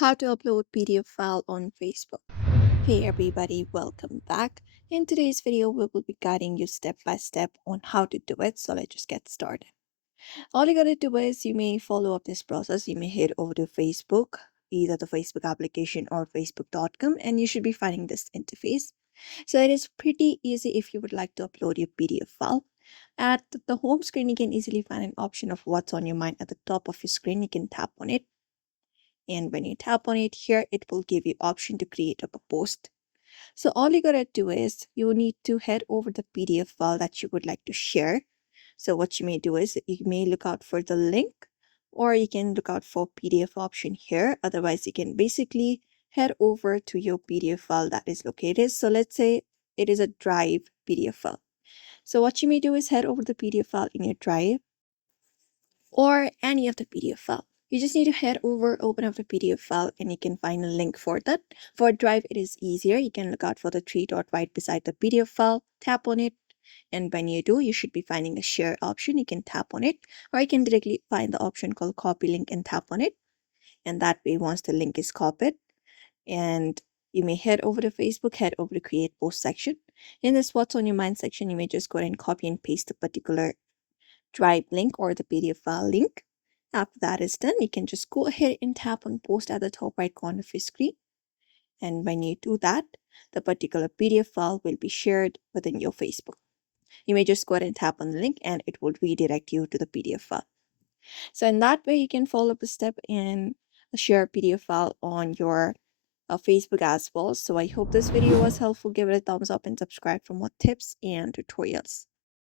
How to upload PDF file on Facebook. Hey everybody, welcome back. In today's video, we will be guiding you step by step on how to do it. So let's just get started. All you gotta do is you may follow up this process. You may head over to Facebook, either the Facebook application or facebook.com, and you should be finding this interface. So it is pretty easy if you would like to upload your PDF file. At the home screen, you can easily find an option of what's on your mind at the top of your screen. You can tap on it, and when you tap on it here, it will give you option to create up a post. So all you gotta do is you need to head over the PDF file that you would like to share. So what you may do is you may look out for the link, or you can look out for PDF option here. Otherwise, you can basically head over to your PDF file that is located. So let's say it is a drive PDF file. So what you may do is head over the PDF file in your drive or any of the PDF file. You just need to head over, open up the PDF file, and you can find a link for that. For Drive, it is easier. You can look out for the three dot right beside the PDF file, tap on it, and when you do, you should be finding a share option. You can tap on it, or you can directly find the option called copy link and tap on it. And that way, once the link is copied, and you may head over to Facebook, head over to create post section. In this what's on your mind section, you may just go ahead and copy and paste the particular Drive link or the PDF file link. After that is done, you can just go ahead and tap on post at the top right corner of your screen. And when you do that, the particular PDF file will be shared within your Facebook. You may just go ahead and tap on the link and it will redirect you to the PDF file. So in that way, you can follow up a step and share a PDF file on your Facebook as well. So I hope this video was helpful. Give it a thumbs up and subscribe for more tips and tutorials.